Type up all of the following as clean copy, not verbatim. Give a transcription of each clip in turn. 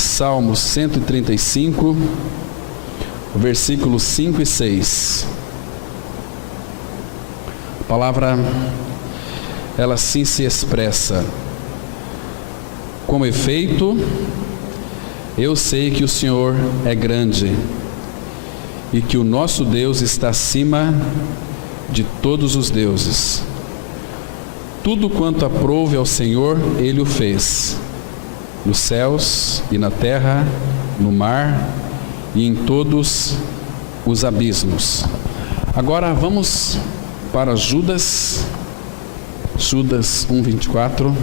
Salmos 135, versículos 5 e 6. A palavra, ela assim se expressa: com efeito, eu sei que o Senhor é grande e que o nosso Deus está acima de todos os deuses. Tudo quanto aprouve ao Senhor, Ele o fez, nos céus e na terra, no mar e em todos os abismos. Agora vamos para Judas 1:24.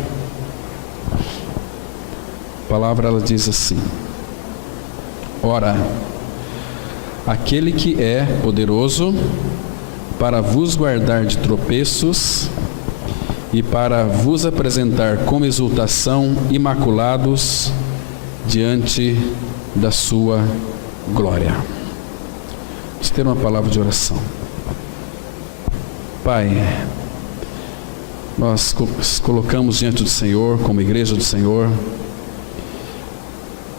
A palavra, ela diz assim: ora, aquele que é poderoso para vos guardar de tropeços e para vos apresentar com exultação imaculados diante da sua glória. Vamos ter uma palavra de oração. Pai, nós colocamos diante do Senhor, como igreja do Senhor,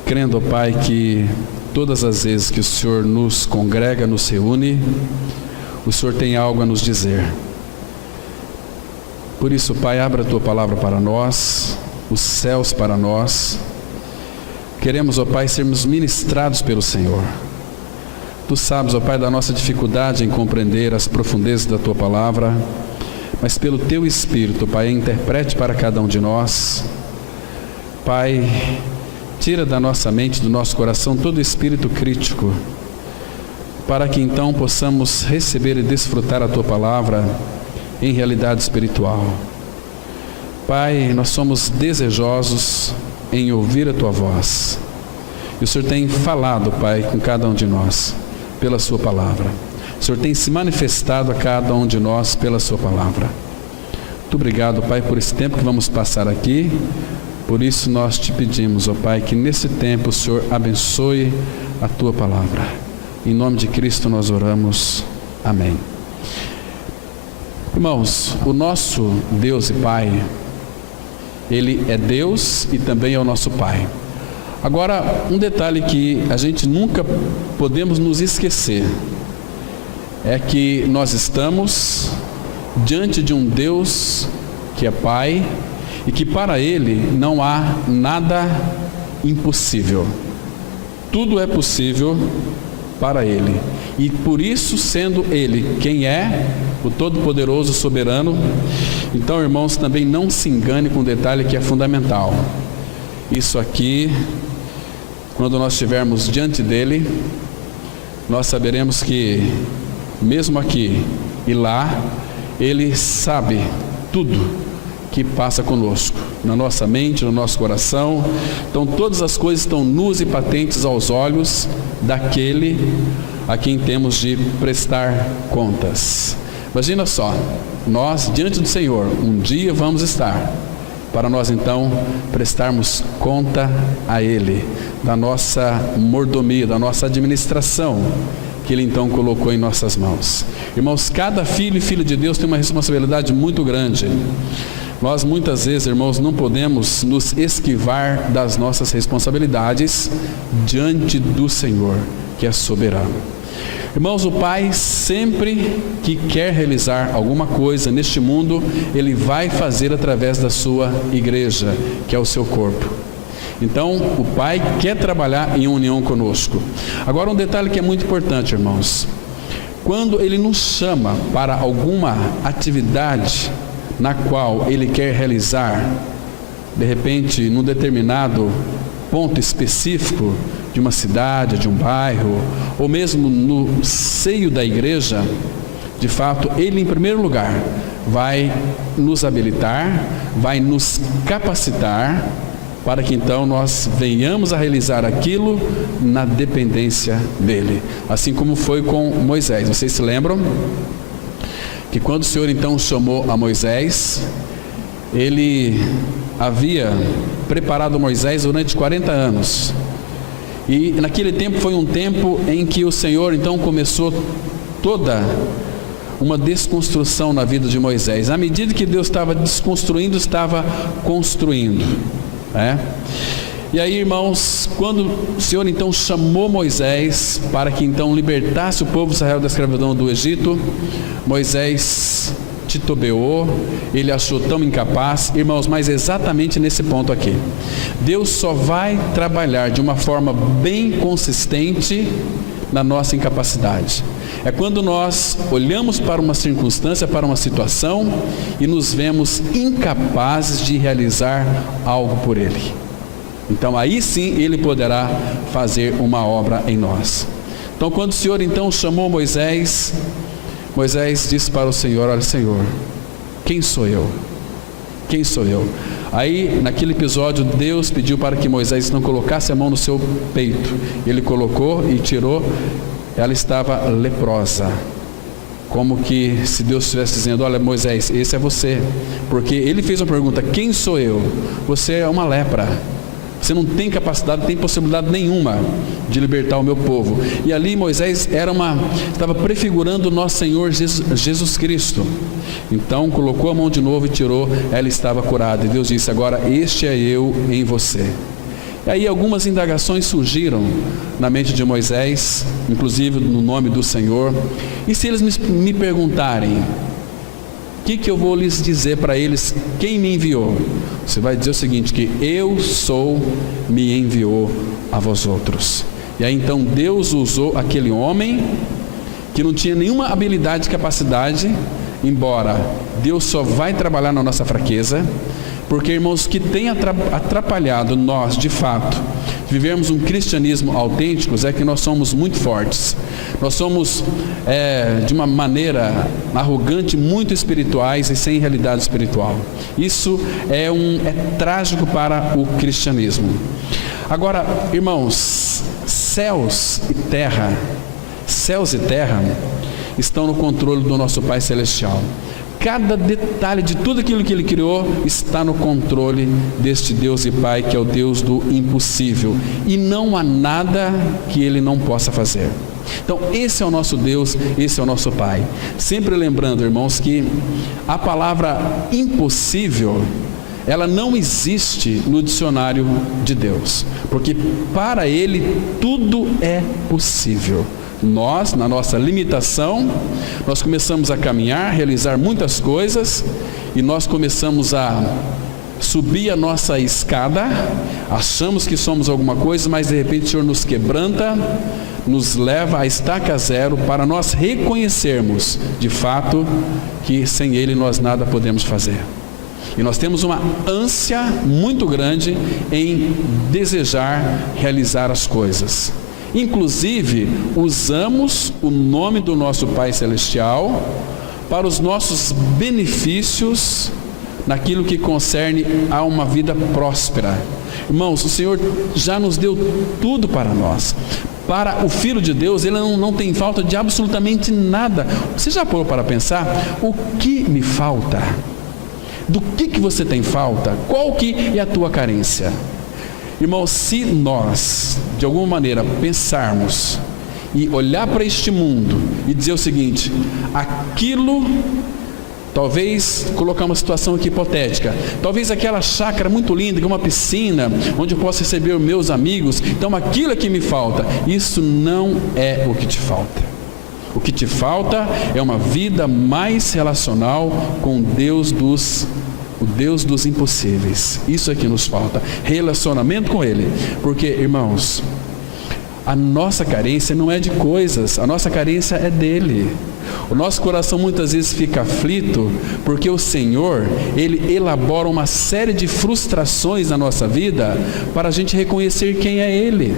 crendo, ó Pai, que todas as vezes que o Senhor nos congrega, nos reúne, o Senhor tem algo a nos dizer. Por isso, Pai, abra a Tua palavra para nós, os céus para nós. Queremos, ó Pai, sermos ministrados pelo Senhor. Tu sabes, ó Pai, da nossa dificuldade em compreender as profundezas da Tua palavra, mas pelo Teu Espírito, Pai, interprete para cada um de nós. Pai, tira da nossa mente, do nosso coração, todo espírito crítico, para que então possamos receber e desfrutar a Tua palavra em realidade espiritual. Pai, nós somos desejosos em ouvir a Tua voz. E o Senhor tem falado, Pai, com cada um de nós, pela Sua palavra. O Senhor tem se manifestado a cada um de nós pela Sua palavra. Muito obrigado, Pai, por esse tempo que vamos passar aqui. Por isso nós te pedimos, ó Pai, que nesse tempo o Senhor abençoe a Tua palavra. Em nome de Cristo nós oramos. Amém. Irmãos, o nosso Deus e Pai, Ele é Deus e também é o nosso Pai. Agora, um detalhe que a gente nunca podemos nos esquecer é que nós estamos diante de um Deus que é Pai e que para Ele não há nada impossível. Tudo é possível para Ele. E por isso, sendo Ele quem é, o Todo-Poderoso, Soberano, então, irmãos, também não se engane com um detalhe que é fundamental. Isso aqui, quando nós estivermos diante dEle, nós saberemos que, mesmo aqui e lá, Ele sabe tudo que passa conosco, na nossa mente, no nosso coração. Então todas as coisas estão nuas e patentes aos olhos daquele a quem temos de prestar contas. Imagina só, nós diante do Senhor, um dia vamos estar, para nós então prestarmos conta a Ele, da nossa mordomia, da nossa administração, que Ele então colocou em nossas mãos. Irmãos, cada filho e filha de Deus tem uma responsabilidade muito grande. Nós muitas vezes, irmãos, não podemos nos esquivar das nossas responsabilidades diante do Senhor, que é soberano. Irmãos, o Pai sempre que quer realizar alguma coisa neste mundo, Ele vai fazer através da sua igreja, que é o seu corpo. Então, o Pai quer trabalhar em união conosco. Agora, um detalhe que é muito importante, irmãos. Quando Ele nos chama para alguma atividade na qual Ele quer realizar, de repente, num determinado ponto específico de uma cidade, de um bairro, ou mesmo no seio da igreja, de fato, Ele, em primeiro lugar, vai nos habilitar, vai nos capacitar, para que então nós venhamos a realizar aquilo na dependência dEle. Assim como foi com Moisés. Vocês se lembram que quando o Senhor então chamou a Moisés, Ele havia preparado Moisés durante 40 anos. E naquele tempo foi um tempo em que o Senhor então começou toda uma desconstrução na vida de Moisés. À medida que Deus estava desconstruindo, estava construindo, né? E aí, irmãos, quando o Senhor então chamou Moisés para que então libertasse o povo de Israel da escravidão do Egito, Moisés titubeou, ele achou tão incapaz. Irmãos, mas exatamente nesse ponto aqui, Deus só vai trabalhar de uma forma bem consistente na nossa incapacidade. É quando nós olhamos para uma circunstância, para uma situação e nos vemos incapazes de realizar algo por Ele. Então aí sim Ele poderá fazer uma obra em nós. Então quando o Senhor então chamou Moisés, Moisés disse para o Senhor: olha, Senhor, quem sou eu? Quem sou eu? Aí naquele episódio Deus pediu para que Moisés não colocasse a mão no seu peito. Ele colocou e tirou. Ela estava leprosa, como que se Deus estivesse dizendo: olha, Moisés, esse é você, porque ele fez uma pergunta: quem sou eu? Você é uma lepra, você não tem capacidade, não tem possibilidade nenhuma de libertar o meu povo. E ali Moisés estava prefigurando o nosso Senhor Jesus Cristo. Então colocou a mão de novo e tirou, ela estava curada, e Deus disse: agora este é eu em você. E aí algumas indagações surgiram na mente de Moisés, inclusive no nome do Senhor. E se eles me perguntarem, o que eu vou lhes dizer para eles? Quem me enviou? Você vai dizer o seguinte: que eu sou, me enviou a vós outros. E aí então Deus usou aquele homem que não tinha nenhuma habilidade e capacidade, embora Deus só vai trabalhar na nossa fraqueza. Porque, irmãos, que tem atrapalhado nós, de fato, vivermos um cristianismo autêntico, é que nós somos muito fortes. Nós somos, de uma maneira arrogante, muito espirituais e sem realidade espiritual. Isso é trágico para o cristianismo. Agora, irmãos, céus e terra estão no controle do nosso Pai Celestial. Cada detalhe de tudo aquilo que Ele criou está no controle deste Deus e Pai, que é o Deus do impossível. E não há nada que Ele não possa fazer. Então esse é o nosso Deus, esse é o nosso Pai. Sempre lembrando, irmãos, que a palavra impossível, ela não existe no dicionário de Deus. Porque para Ele tudo é possível. Nós, na nossa limitação, nós começamos a caminhar, realizar muitas coisas, e nós começamos a subir a nossa escada, achamos que somos alguma coisa, mas de repente o Senhor nos quebranta, nos leva à estaca zero, para nós reconhecermos, de fato, que sem Ele nós nada podemos fazer. E nós temos uma ânsia muito grande em desejar realizar as coisas. Inclusive, usamos o nome do nosso Pai Celestial para os nossos benefícios naquilo que concerne a uma vida próspera. Irmãos, o Senhor já nos deu tudo para nós. Para o Filho de Deus, Ele não tem falta de absolutamente nada. Você já parou para pensar? O que me falta? Do que você tem falta? Qual que é a tua carência? Irmãos, se nós, de alguma maneira, pensarmos e olhar para este mundo e dizer o seguinte: aquilo, talvez, colocar uma situação aqui hipotética, talvez aquela chácara muito linda, com uma piscina, onde eu posso receber os meus amigos, então aquilo é que me falta. Isso não é o que te falta. O que te falta é uma vida mais relacional com o Deus dos impossíveis. Isso é que nos falta, relacionamento com Ele. Porque, irmãos, a nossa carência não é de coisas, a nossa carência é dEle. O nosso coração muitas vezes fica aflito, porque o Senhor, Ele elabora uma série de frustrações na nossa vida, para a gente reconhecer quem é Ele.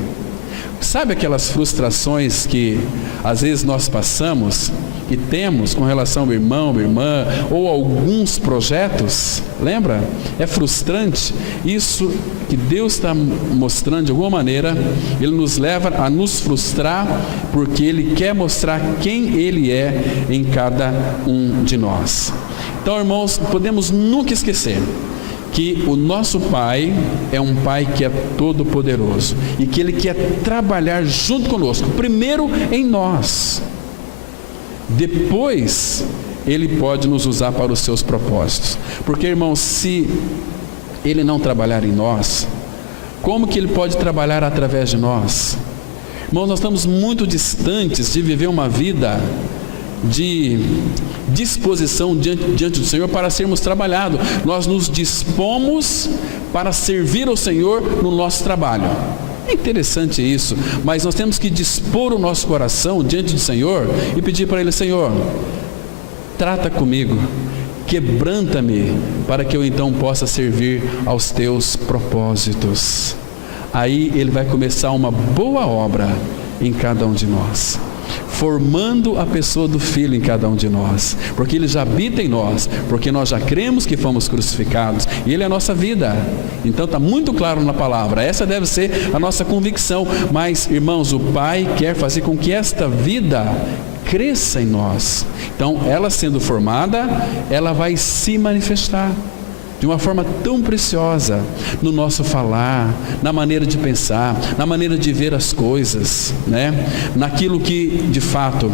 Sabe aquelas frustrações que às vezes nós passamos e temos com relação ao irmão, irmã, ou alguns projetos? Lembra? É frustrante. Isso que Deus está mostrando de alguma maneira, Ele nos leva a nos frustrar, porque Ele quer mostrar quem Ele é em cada um de nós. Então, irmãos, podemos nunca esquecer que o nosso Pai é um Pai que é todo poderoso e que Ele quer trabalhar junto conosco, primeiro em nós, depois Ele pode nos usar para os seus propósitos. Porque, irmãos, se Ele não trabalhar em nós, como que Ele pode trabalhar através de nós? Irmãos, nós estamos muito distantes de viver uma vida de disposição diante do Senhor para sermos trabalhados. Nós nos dispomos para servir ao Senhor no nosso trabalho. É interessante isso, mas nós temos que dispor o nosso coração diante do Senhor e pedir para Ele: Senhor, trata comigo, quebranta-me, para que eu então possa servir aos teus propósitos. Aí Ele vai começar uma boa obra em cada um de nós, formando a pessoa do Filho em cada um de nós, porque Ele já habita em nós, porque nós já cremos que fomos crucificados, e Ele é a nossa vida. Então está muito claro na palavra, essa deve ser a nossa convicção. Mas, irmãos, o Pai quer fazer com que esta vida cresça em nós. Então, ela sendo formada, ela vai se manifestar de uma forma tão preciosa no nosso falar, na maneira de pensar, na maneira de ver as coisas, né? Naquilo que, de fato,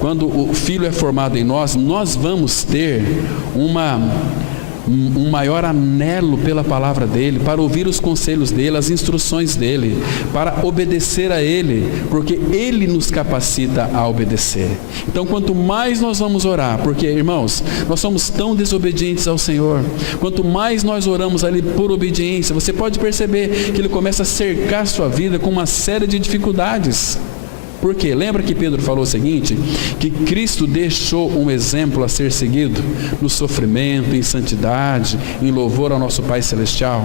quando o Filho é formado em nós, nós vamos ter um maior anelo pela palavra dele, para ouvir os conselhos dele, as instruções dele, para obedecer a ele, porque ele nos capacita a obedecer. Então, quanto mais nós vamos orar, porque, irmãos, nós somos tão desobedientes ao Senhor, quanto mais nós oramos ali por obediência, você pode perceber que Ele começa a cercar a sua vida com uma série de dificuldades. Por quê? Lembra que Pedro falou o seguinte, que Cristo deixou um exemplo a ser seguido no sofrimento, em santidade, em louvor ao nosso Pai Celestial.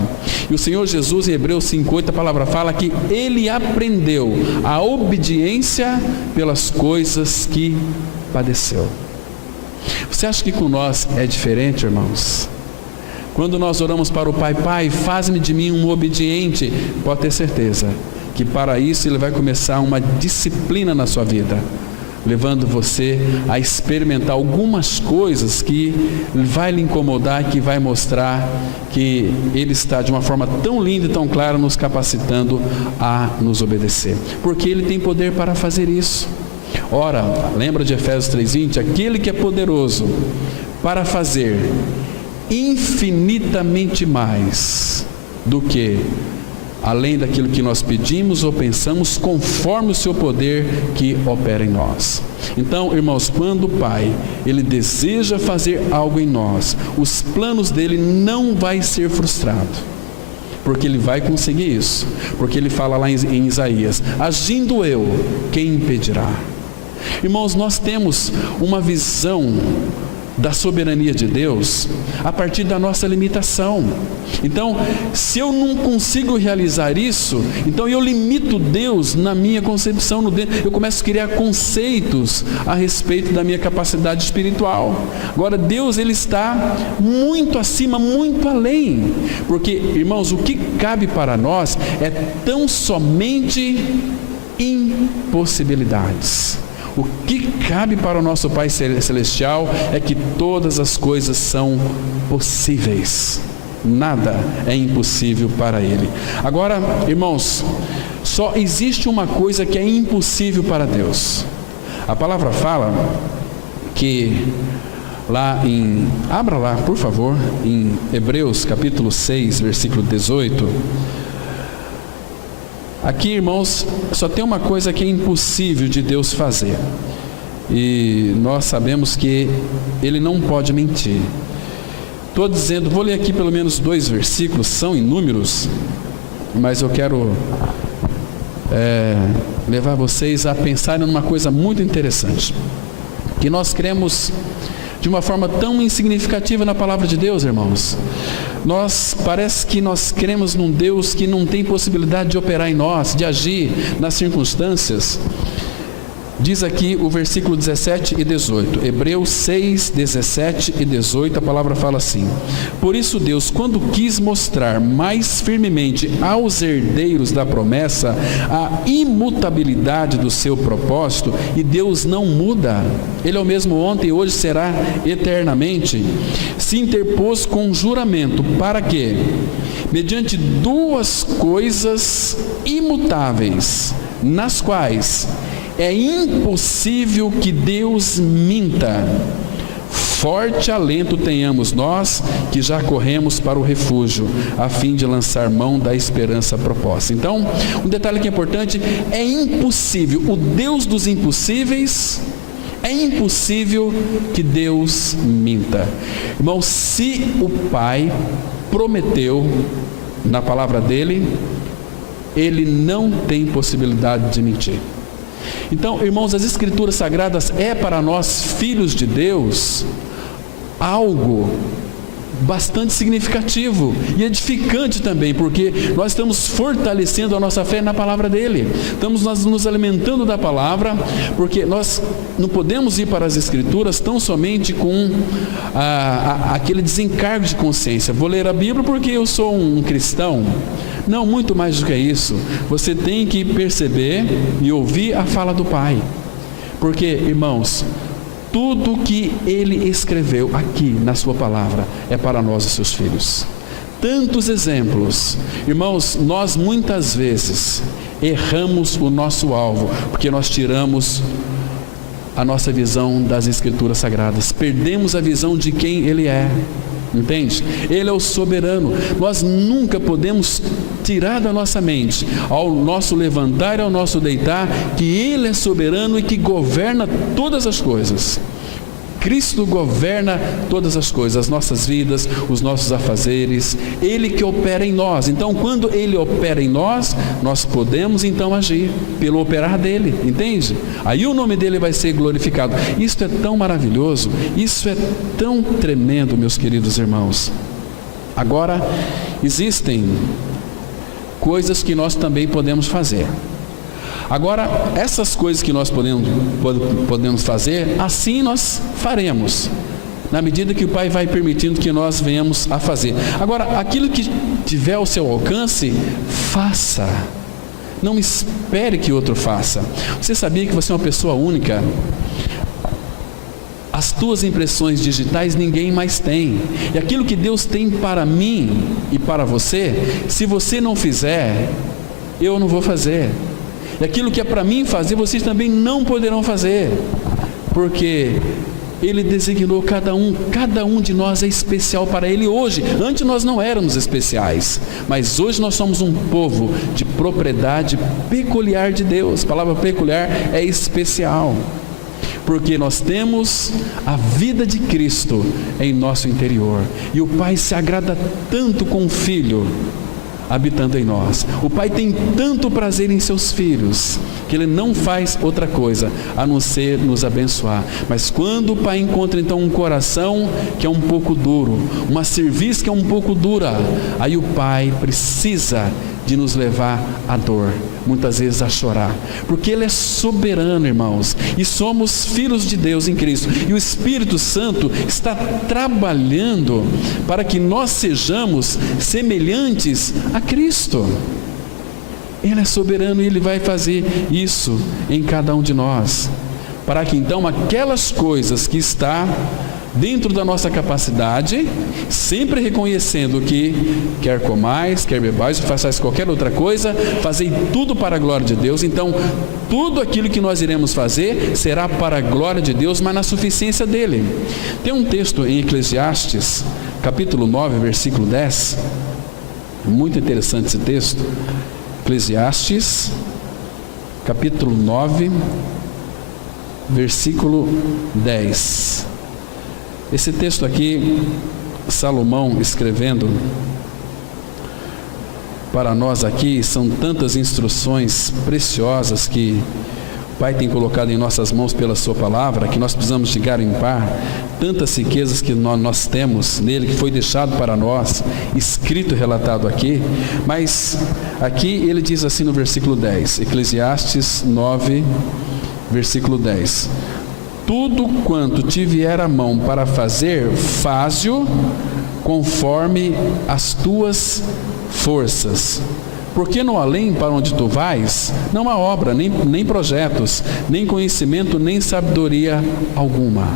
E o Senhor Jesus, em Hebreus 5:8, a palavra fala que Ele aprendeu a obediência pelas coisas que padeceu. Você acha que com nós é diferente, irmãos? Quando nós oramos para o Pai: Pai, faz-me de mim um obediente, pode ter certeza que para isso Ele vai começar uma disciplina na sua vida, levando você a experimentar algumas coisas que vai lhe incomodar, que vai mostrar que Ele está de uma forma tão linda e tão clara nos capacitando a nos obedecer, porque Ele tem poder para fazer isso. Ora, lembra de Efésios 3:20? Aquele que é poderoso para fazer infinitamente mais do que além daquilo que nós pedimos ou pensamos, conforme o seu poder que opera em nós. Então, irmãos, quando o Pai, Ele deseja fazer algo em nós, os planos dele não vai ser frustrado, porque Ele vai conseguir isso, porque Ele fala lá em Isaías: agindo eu, quem impedirá? Irmãos, nós temos uma visão da soberania de Deus a partir da nossa limitação. Então, se eu não consigo realizar isso, então eu limito Deus na minha concepção, eu começo a criar conceitos a respeito da minha capacidade espiritual. Agora, Deus, Ele está muito acima, muito além, porque, irmãos, o que cabe para nós é tão somente impossibilidades. O que cabe para o nosso Pai Celestial é que todas as coisas são possíveis. Nada é impossível para Ele. Agora, irmãos, só existe uma coisa que é impossível para Deus. A palavra fala que abra lá, por favor, em Hebreus capítulo 6, versículo 18. Aqui, irmãos, só tem uma coisa que é impossível de Deus fazer, e nós sabemos que Ele não pode mentir. Estou dizendo, vou ler aqui pelo menos 2 versículos, são inúmeros, mas eu quero levar vocês a pensarem numa coisa muito interessante, que nós cremos de uma forma tão insignificativa na palavra de Deus, irmãos. Parece que nós cremos num Deus que não tem possibilidade de operar em nós, de agir nas circunstâncias. Diz aqui o versículo 17 e 18, Hebreus 6, 17 e 18, a palavra fala assim: por isso Deus, quando quis mostrar mais firmemente aos herdeiros da promessa a imutabilidade do seu propósito, e Deus não muda, Ele é o mesmo ontem e hoje será eternamente, se interpôs com juramento, para que, mediante 2 coisas imutáveis, nas quais é impossível que Deus minta, forte alento tenhamos nós que já corremos para o refúgio, a fim de lançar mão da esperança proposta. Então, um detalhe que é importante: é impossível, o Deus dos impossíveis, é impossível que Deus minta. Irmão, se o Pai prometeu na palavra dele, ele não tem possibilidade de mentir. Então, irmãos, as Escrituras Sagradas é para nós, filhos de Deus, algo bastante significativo e edificante também, porque nós estamos fortalecendo a nossa fé na palavra dele, estamos nos alimentando da palavra, porque nós não podemos ir para as Escrituras tão somente com aquele desencargo de consciência. Vou ler a Bíblia porque eu sou um cristão. Não, muito mais do que isso. Você tem que perceber e ouvir a fala do Pai, porque, irmãos, tudo que ele escreveu aqui na sua palavra é para nós, os seus filhos. Tantos exemplos. Irmãos, nós muitas vezes erramos o nosso alvo, porque nós tiramos a nossa visão das Escrituras Sagradas, perdemos a visão de quem ele é. Entende? Ele é o soberano. Nós nunca podemos tirar da nossa mente, ao nosso levantar e ao nosso deitar, que ele é soberano e que governa todas as coisas. Cristo governa todas as coisas, as nossas vidas, os nossos afazeres, ele que opera em nós. Então, quando ele opera em nós, nós podemos então agir pelo operar dele, entende? Aí o nome dele vai ser glorificado. Isso é tão maravilhoso, isso é tão tremendo, meus queridos irmãos. Agora, existem coisas que nós também podemos fazer. Agora, essas coisas que nós podemos fazer, assim nós faremos, na medida que o Pai vai permitindo que nós venhamos a fazer. Agora, aquilo que tiver ao seu alcance, faça. Não espere que outro faça. Você sabia que você é uma pessoa única? As tuas impressões digitais ninguém mais tem. E aquilo que Deus tem para mim e para você, se você não fizer, eu não vou fazer. E aquilo que é para mim fazer, vocês também não poderão fazer, porque ele designou cada um de nós é especial para ele hoje. Antes nós não éramos especiais, mas hoje nós somos um povo de propriedade peculiar de Deus. A palavra peculiar é especial, porque nós temos a vida de Cristo em nosso interior, e o Pai se agrada tanto com o Filho habitando em nós. O Pai tem tanto prazer em seus filhos, que ele não faz outra coisa a não ser nos abençoar. Mas quando o Pai encontra então um coração que é um pouco duro, uma cerviz que é um pouco dura, aí o Pai precisa de nos levar à dor, muitas vezes a chorar, porque ele é soberano, irmãos, e somos filhos de Deus em Cristo, e o Espírito Santo está trabalhando para que nós sejamos semelhantes a Cristo. Ele é soberano e ele vai fazer isso em cada um de nós, para que então aquelas coisas que está dentro da nossa capacidade, sempre reconhecendo que quer comais, quer bebais, ou façais qualquer outra coisa, fazei tudo para a glória de Deus. Então, tudo aquilo que nós iremos fazer será para a glória de Deus, mas na suficiência dele. Tem um texto em Eclesiastes, capítulo 9, versículo 10, muito interessante esse texto. Eclesiastes, capítulo 9, versículo 10. Esse texto aqui, Salomão escrevendo para nós aqui, são tantas instruções preciosas que o Pai tem colocado em nossas mãos pela sua palavra, que nós precisamos de garimpar, tantas riquezas que nós temos nele, que foi deixado para nós, escrito e relatado aqui. Mas aqui ele diz assim no versículo 10, Eclesiastes 9, versículo 10: tudo quanto te vier à mão para fazer, faze-o conforme as tuas forças. Porque no além para onde tu vais, não há obra, nem projetos, nem conhecimento, nem sabedoria alguma.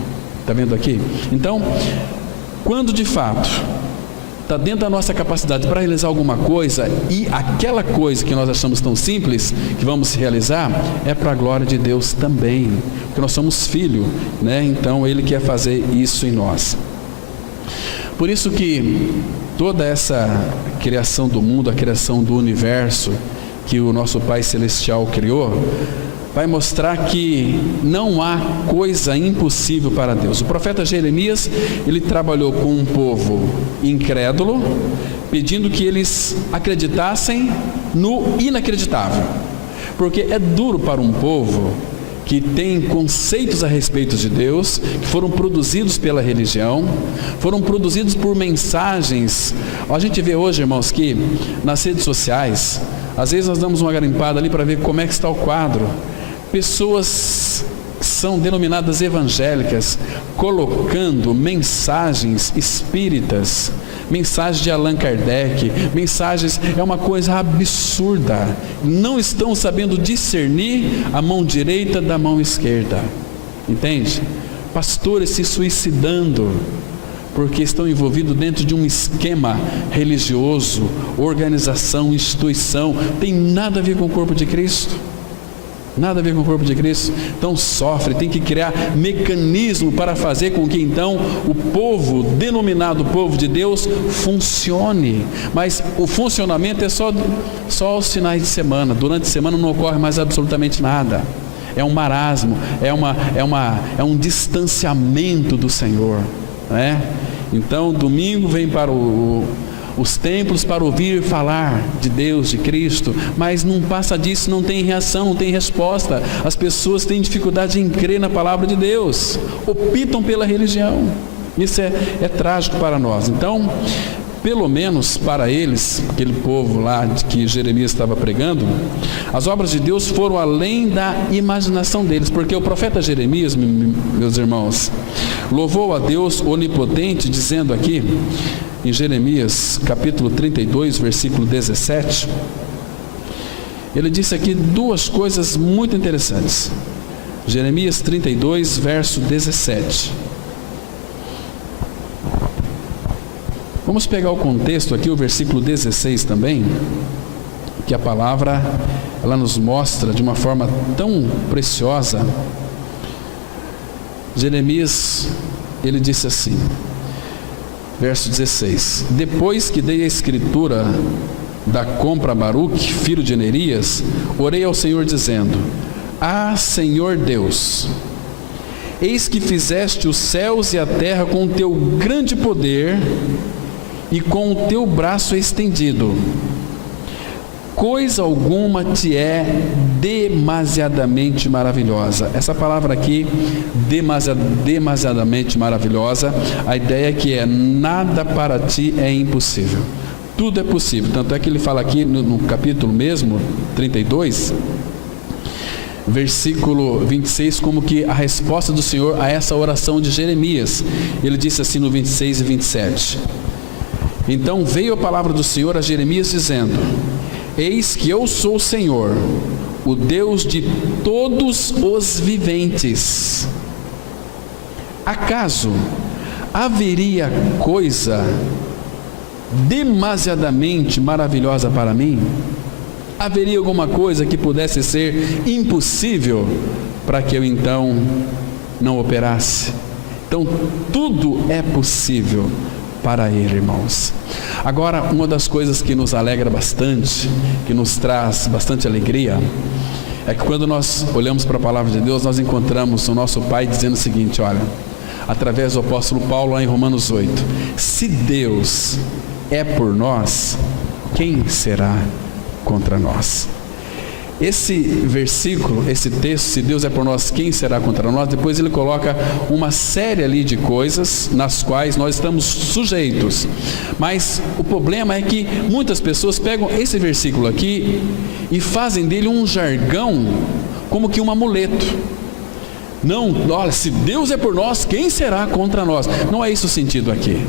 Está vendo aqui? Então, quando de fato está dentro da nossa capacidade para realizar alguma coisa, e aquela coisa que nós achamos tão simples, que vamos realizar, é para a glória de Deus também, porque nós somos filho, né? Então Ele quer fazer isso em nós. Por isso que toda essa criação do mundo, a criação do universo que o nosso Pai Celestial criou, vai mostrar que não há coisa impossível para Deus. O profeta Jeremias, ele trabalhou com um povo incrédulo, pedindo que eles acreditassem no inacreditável. Porque é duro para um povo que tem conceitos a respeito de Deus, que foram produzidos pela religião, foram produzidos por mensagens. A gente vê hoje, irmãos, que nas redes sociais, às vezes nós damos uma garimpada ali para ver como é que está o quadro. Pessoas que são denominadas evangélicas, colocando mensagens espíritas, mensagens de Allan Kardec, mensagens, é uma coisa absurda. Não estão sabendo discernir a mão direita da mão esquerda, entende? Pastores se suicidando, porque estão envolvidos dentro de um esquema religioso, organização, instituição, tem nada a ver com o corpo de Cristo. Nada a ver com o corpo de Cristo. Então sofre, tem que criar mecanismo para fazer com que então o povo, denominado povo de Deus, funcione. Mas o funcionamento é só aos finais de semana. Durante a semana não ocorre mais absolutamente nada. É um marasmo, é um distanciamento do Senhor, né? Então domingo vem para os templos para ouvir falar de Deus, de Cristo, mas não passa disso, não tem reação, não tem resposta. As pessoas têm dificuldade em crer na palavra de Deus, optam pela religião. Isso é trágico para nós. Então, pelo menos para eles, aquele povo lá de que Jeremias estava pregando, as obras de Deus foram além da imaginação deles, porque o profeta Jeremias, meus irmãos, louvou a Deus onipotente, dizendo aqui, em Jeremias capítulo 32, versículo 17, ele disse aqui duas coisas muito interessantes. Jeremias 32, verso 17. Vamos pegar o contexto aqui, o versículo 16 também, que a palavra, ela nos mostra de uma forma tão preciosa. Jeremias, ele disse assim, verso 16: depois que dei a escritura da compra a Baruque, filho de Nerias, orei ao Senhor dizendo: Ah, Senhor Deus, eis que fizeste os céus e a terra com o teu grande poder e com o teu braço estendido. Coisa alguma te é demasiadamente maravilhosa. Essa palavra aqui, demasiadamente maravilhosa, a ideia é que nada para ti é impossível. Tudo é possível. Tanto é que ele fala aqui no capítulo mesmo, 32, versículo 26, como que a resposta do Senhor a essa oração de Jeremias. Ele disse assim no 26 e 27. Então veio a palavra do Senhor a Jeremias dizendo: Eis que eu sou o Senhor, o Deus de todos os viventes. Acaso haveria coisa demasiadamente maravilhosa para mim? Haveria alguma coisa que pudesse ser impossível para que eu então não operasse? Então tudo é possível para Ele, irmãos. Agora, uma das coisas que nos alegra bastante, que nos traz bastante alegria, é que quando nós olhamos para a palavra de Deus, nós encontramos o nosso Pai dizendo o seguinte, olha, através do apóstolo Paulo lá em Romanos 8, se Deus é por nós, quem será contra nós? Esse versículo, esse texto, se Deus é por nós, quem será contra nós? Depois ele coloca uma série ali de coisas nas quais nós estamos sujeitos. Mas o problema é que muitas pessoas pegam esse versículo aqui e fazem dele um jargão, como que um amuleto. Não, olha, se Deus é por nós, quem será contra nós? Não é esse o sentido aqui.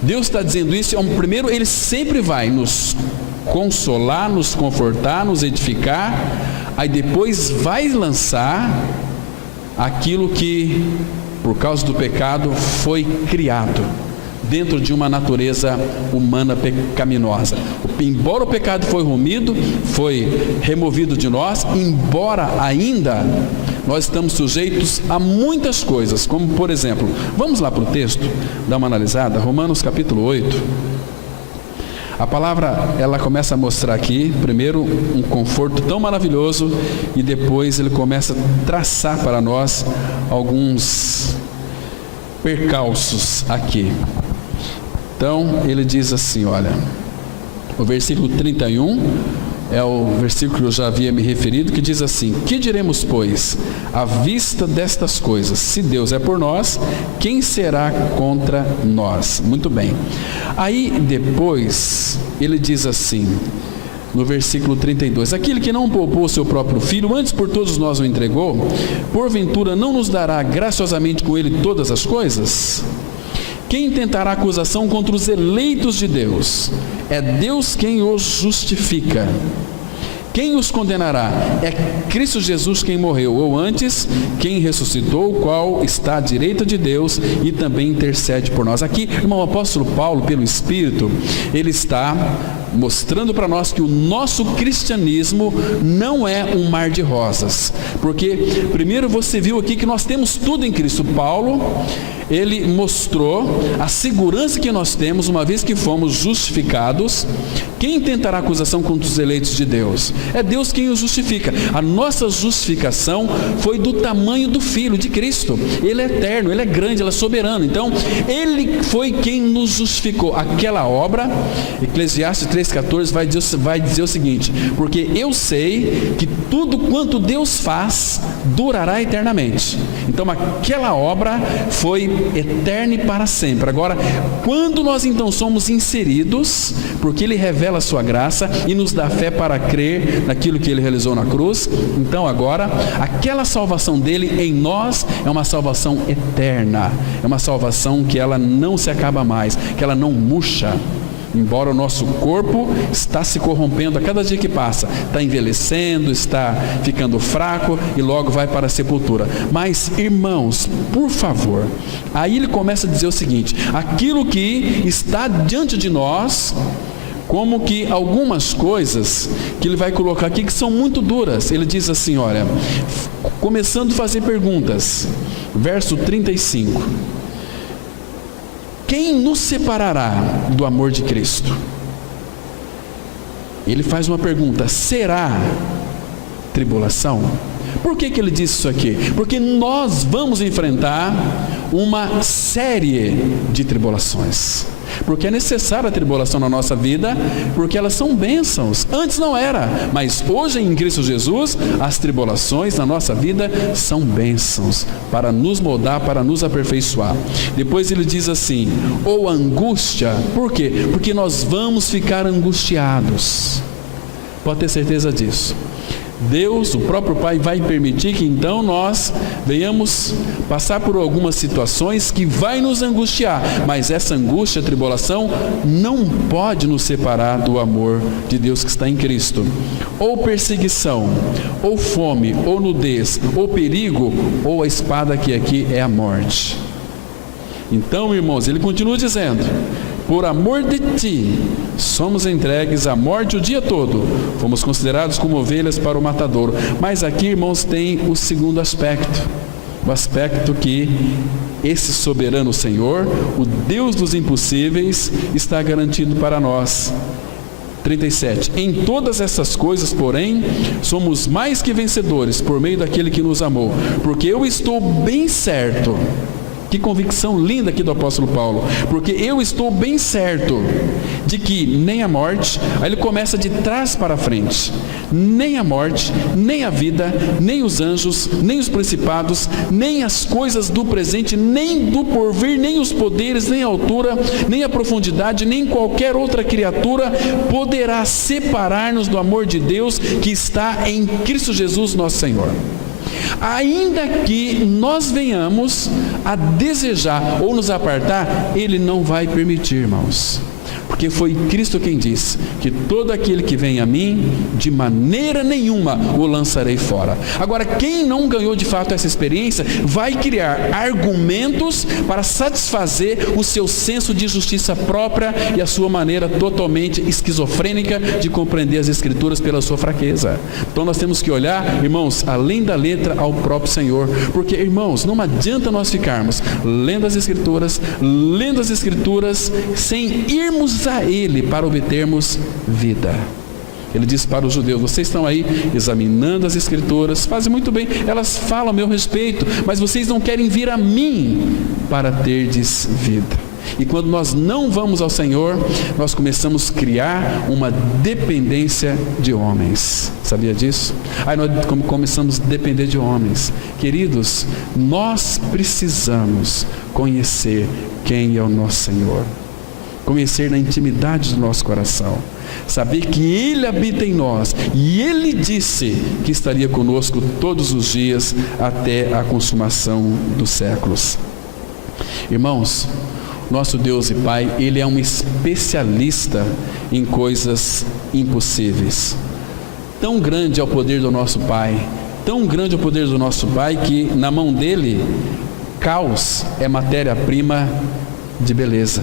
Deus está dizendo isso, primeiro ele sempre vai nos consolar, nos confortar, nos edificar, aí depois vai lançar aquilo que por causa do pecado foi criado. dentro de uma natureza humana pecaminosa. Embora o pecado foi removido de nós, embora ainda nós estamos sujeitos a muitas coisas, como por exemplo, vamos lá para o texto, dar uma analisada, Romanos capítulo 8. A palavra, ela começa a mostrar aqui, primeiro, um conforto tão maravilhoso, e depois ele começa a traçar para nós alguns percalços aqui. Então, ele diz assim, olha, o versículo 31 é o versículo que eu já havia me referido, que diz assim: que diremos, pois, à vista destas coisas? Se Deus é por nós, quem será contra nós? Muito bem. Aí depois ele diz assim, no versículo 32, aquele que não poupou seu próprio filho, antes por todos nós o entregou, porventura não nos dará graciosamente com ele todas as coisas? Quem tentará acusação contra os eleitos de Deus? É Deus quem os justifica. Quem os condenará? É Cristo Jesus quem morreu, ou antes, quem ressuscitou, o qual está à direita de Deus e também intercede por nós. Aqui, irmão, o apóstolo Paulo, pelo Espírito, ele está mostrando para nós que o nosso cristianismo não é um mar de rosas, porque primeiro você viu aqui que nós temos tudo em Cristo. Paulo, ele mostrou a segurança que nós temos uma vez que fomos justificados. Quem tentará acusação contra os eleitos de Deus? É Deus quem os justifica. A nossa justificação foi do tamanho do Filho de Cristo. Ele é eterno, ele é grande, ele é soberano. Então, ele foi quem nos justificou. Aquela obra, Eclesiastes 3,14 vai dizer o seguinte: porque eu sei que tudo quanto Deus faz durará eternamente. Então, aquela obra foi eterna e para sempre. Agora, quando nós então somos inseridos, porque ele revela a sua graça e nos dá fé para crer naquilo que ele realizou na cruz, então agora aquela salvação dele em nós é uma salvação eterna, é uma salvação que ela não se acaba mais, que ela não murcha. Embora o nosso corpo está se corrompendo a cada dia que passa, está envelhecendo, está ficando fraco e logo vai para a sepultura. Mas, irmãos, por favor, aí ele começa a dizer o seguinte: aquilo que está diante de nós, como que algumas coisas que ele vai colocar aqui que são muito duras. Ele diz assim, olha, começando a fazer perguntas, verso 35. Quem nos separará do amor de Cristo? Ele faz uma pergunta: será tribulação? Por que ele disse isso aqui? Porque nós vamos enfrentar uma série de tribulações. Porque é necessária a tribulação na nossa vida, porque elas são bênçãos. Antes não era, mas hoje em Cristo Jesus, as tribulações na nossa vida são bênçãos, para nos moldar, para nos aperfeiçoar. Depois ele diz assim, ou angústia. Por quê? Porque nós vamos ficar angustiados. Pode ter certeza disso. Deus, o próprio Pai, vai permitir que então nós venhamos passar por algumas situações que vai nos angustiar, mas essa angústia, a tribulação, não pode nos separar do amor de Deus que está em Cristo. Ou perseguição, ou fome, ou nudez, ou perigo, ou a espada que aqui é a morte. Então, irmãos, ele continua dizendo: por amor de ti, somos entregues à morte o dia todo, fomos considerados como ovelhas para o matadouro. Mas aqui, irmãos, tem o segundo aspecto, o aspecto que esse soberano Senhor, o Deus dos impossíveis, está garantido para nós. 37. Em todas essas coisas, porém, somos mais que vencedores por meio daquele que nos amou, porque eu estou bem certo. Que convicção linda aqui do apóstolo Paulo, porque eu estou bem certo de que nem a morte, aí ele começa de trás para frente, nem a morte, nem a vida, nem os anjos, nem os principados, nem as coisas do presente, nem do porvir, nem os poderes, nem a altura, nem a profundidade, nem qualquer outra criatura poderá separar-nos do amor de Deus que está em Cristo Jesus nosso Senhor. Ainda que nós venhamos a desejar ou nos apartar, Ele não vai permitir, irmãos. Porque foi Cristo quem disse que todo aquele que vem a mim, de maneira nenhuma o lançarei fora. Agora, quem não ganhou de fato essa experiência, vai criar argumentos para satisfazer o seu senso de justiça própria e a sua maneira totalmente esquizofrênica de compreender as Escrituras pela sua fraqueza. Então nós temos que olhar, irmãos, além da letra, ao próprio Senhor. Porque, irmãos, não adianta nós ficarmos lendo as Escrituras sem irmos a Ele para obtermos vida. Ele diz para os judeus: vocês estão aí examinando as Escrituras, fazem muito bem, elas falam a meu respeito, mas vocês não querem vir a mim para terdes vida. E quando nós não vamos ao Senhor, nós começamos a criar uma dependência de homens. Sabia disso? Aí nós começamos a depender de homens. Queridos, nós precisamos conhecer quem é o nosso Senhor. Conhecer na intimidade do nosso coração. Saber que Ele habita em nós. E Ele disse que estaria conosco todos os dias até a consumação dos séculos. Irmãos, nosso Deus e Pai, Ele é um especialista em coisas impossíveis. Tão grande é o poder do nosso Pai, tão grande é o poder do nosso Pai, que na mão dEle, caos é matéria-prima de beleza.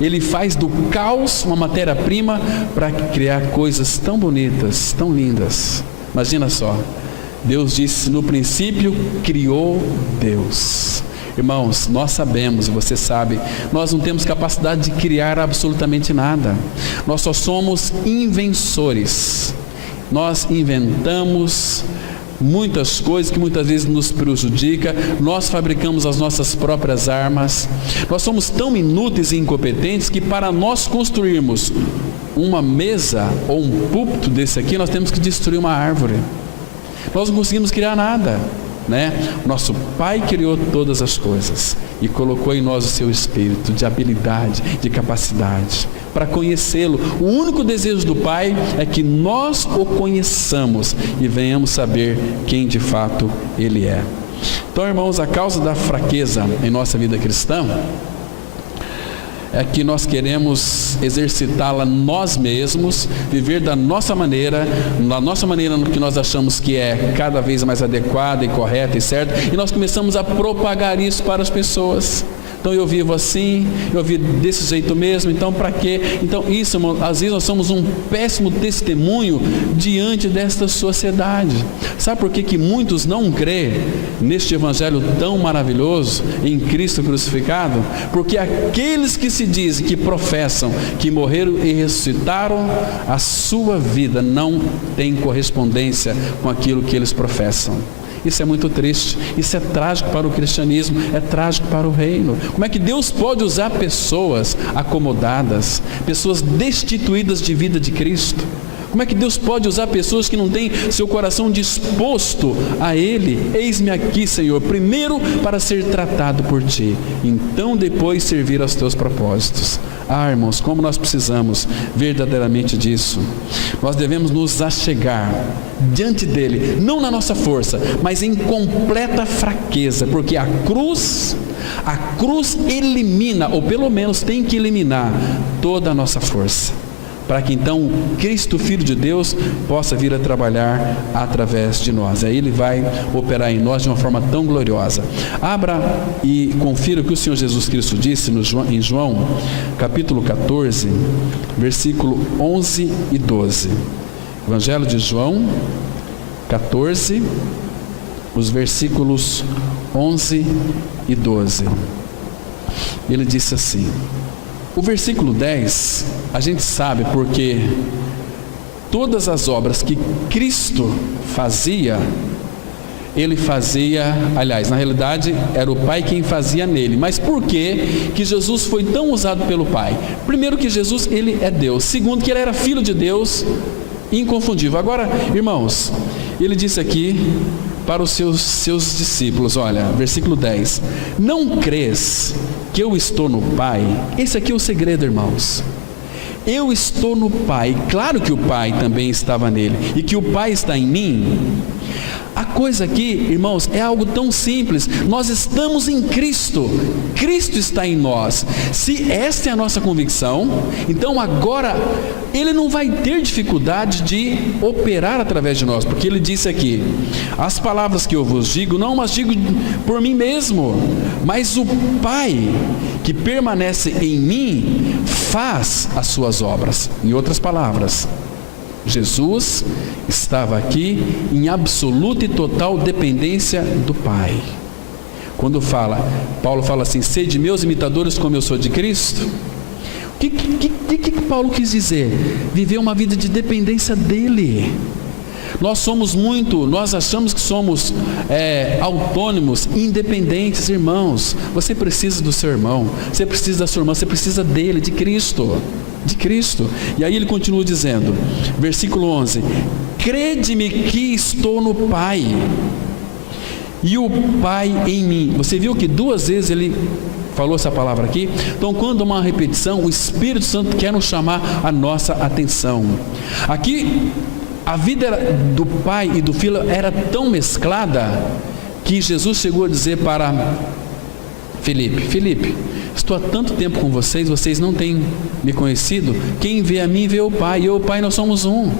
Ele faz do caos uma matéria-prima para criar coisas tão bonitas, tão lindas. Imagina só, Deus disse: no princípio criou Deus. Irmãos, nós sabemos, você sabe, nós não temos capacidade de criar absolutamente nada. Nós só somos inventores. Nós inventamos muitas coisas que muitas vezes nos prejudicam. Nós fabricamos as nossas próprias armas. Nós somos tão inúteis e incompetentes que para nós construirmos uma mesa ou um púlpito desse aqui, nós temos que destruir uma árvore. Nós não conseguimos criar nada, né? Nosso Pai criou todas as coisas e colocou em nós o seu espírito de habilidade, de capacidade para conhecê-lo. O único desejo do Pai é que nós o conheçamos e venhamos saber quem de fato Ele é. Então, irmãos, a causa da fraqueza em nossa vida cristã é que nós queremos exercitá-la nós mesmos, viver da nossa maneira, na nossa maneira no que nós achamos que é cada vez mais adequada e correta e certa, e nós começamos a propagar isso para as pessoas. Então eu vivo assim, eu vivo desse jeito mesmo, então para quê? Então isso, irmão, às vezes nós somos um péssimo testemunho diante desta sociedade. Sabe por que muitos não crêem neste evangelho tão maravilhoso, em Cristo crucificado? Porque aqueles que se dizem, que professam, que morreram e ressuscitaram, a sua vida não tem correspondência com aquilo que eles professam. Isso é muito triste, isso é trágico para o cristianismo, é trágico para o reino. Como é que Deus pode usar pessoas acomodadas, pessoas destituídas de vida de Cristo? Como é que Deus pode usar pessoas que não têm seu coração disposto a Ele? Eis-me aqui, Senhor, primeiro para ser tratado por Ti, então depois servir aos Teus propósitos. Ah, irmãos, como nós precisamos verdadeiramente disso. Nós devemos nos achegar diante dEle, não na nossa força, mas em completa fraqueza, porque a cruz elimina, ou pelo menos tem que eliminar, toda a nossa força, para que então Cristo, Filho de Deus, possa vir a trabalhar através de nós. Aí Ele vai operar em nós de uma forma tão gloriosa. Abra e confira o que o Senhor Jesus Cristo disse em João, capítulo 14, versículo 11 e 12. Evangelho de João, 14, os versículos 11 e 12. Ele disse assim. O versículo 10, a gente sabe porque todas as obras que Cristo fazia, Ele fazia, aliás, na realidade era o Pai quem fazia nele. Mas por que Jesus foi tão usado pelo Pai? Primeiro que Jesus, Ele é Deus. Segundo que Ele era Filho de Deus, inconfundível. Agora, irmãos, Ele disse aqui para os seus discípulos, olha, versículo 10, não crês que eu estou no Pai? Esse aqui é o segredo, irmãos. Eu estou no Pai, claro que o Pai também estava nele, e que o Pai está em mim. A coisa aqui, irmãos, é algo tão simples. Nós estamos em Cristo, Cristo está em nós. Se esta é a nossa convicção, então agora Ele não vai ter dificuldade de operar através de nós, porque Ele disse aqui: as palavras que eu vos digo, não as digo por mim mesmo, mas o Pai que permanece em mim faz as suas obras. Em outras palavras, Jesus estava aqui em absoluta e total dependência do Pai. Quando Paulo fala assim: sede meus imitadores como eu sou de Cristo. O que Paulo quis dizer? Viver uma vida de dependência dele. Nós achamos que somos autônomos, independentes, irmãos. Você precisa do seu irmão, você precisa da sua irmã, você precisa dele, de Cristo. E aí ele continua dizendo, versículo 11: crede-me que estou no Pai e o Pai em mim. Você viu que 2 vezes ele falou essa palavra aqui? Então, quando há uma repetição, o Espírito Santo quer nos chamar a nossa atenção. Aqui a vida do Pai e do Filho era tão mesclada que Jesus chegou a dizer para Filipe, estou há tanto tempo com vocês, vocês não têm me conhecido. Quem vê a mim vê o Pai, e eu e o Pai nós somos um.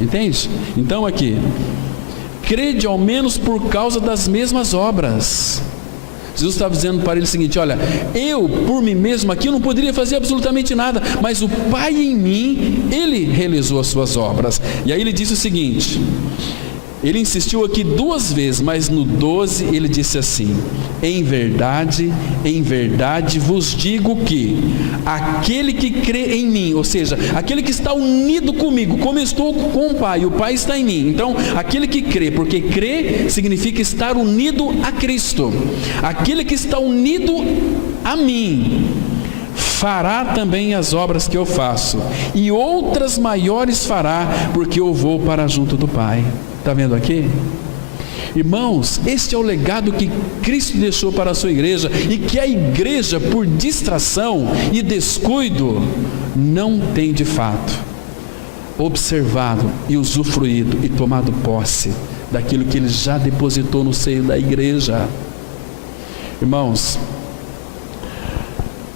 Entende? Então aqui, crede ao menos por causa das mesmas obras. Jesus estava dizendo para ele o seguinte: olha, eu por mim mesmo aqui eu não poderia fazer absolutamente nada, mas o Pai em mim, Ele realizou as suas obras. E aí ele disse o seguinte, ele insistiu aqui 2 vezes, mas no 12 ele disse assim: em verdade vos digo que aquele que crê em mim, ou seja, aquele que está unido comigo, como eu estou com o Pai, o Pai está em mim. Então, aquele que crê, porque crer significa estar unido a Cristo. Aquele que está unido a mim fará também as obras que eu faço, e outras maiores fará, porque eu vou para junto do Pai. Está vendo aqui? Irmãos, este é o legado que Cristo deixou para a sua igreja, e que a igreja, por distração e descuido, não tem de fato observado e usufruído e tomado posse daquilo que Ele já depositou no seio da igreja. Irmãos,